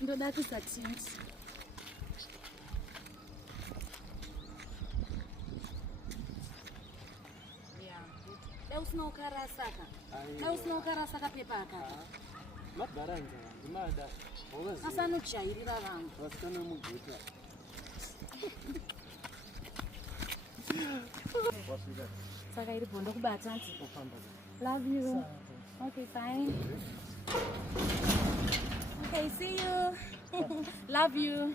Ndoda kusatint. Yeah. Usino karasaka. Usino karasaka pepa akapa. Mabaranja ndimada. Asanochairira vanhu. Vasikana muguta. Saka iri bondo kubata nti. Love you. Okay, fine. Okay, see you. Love you.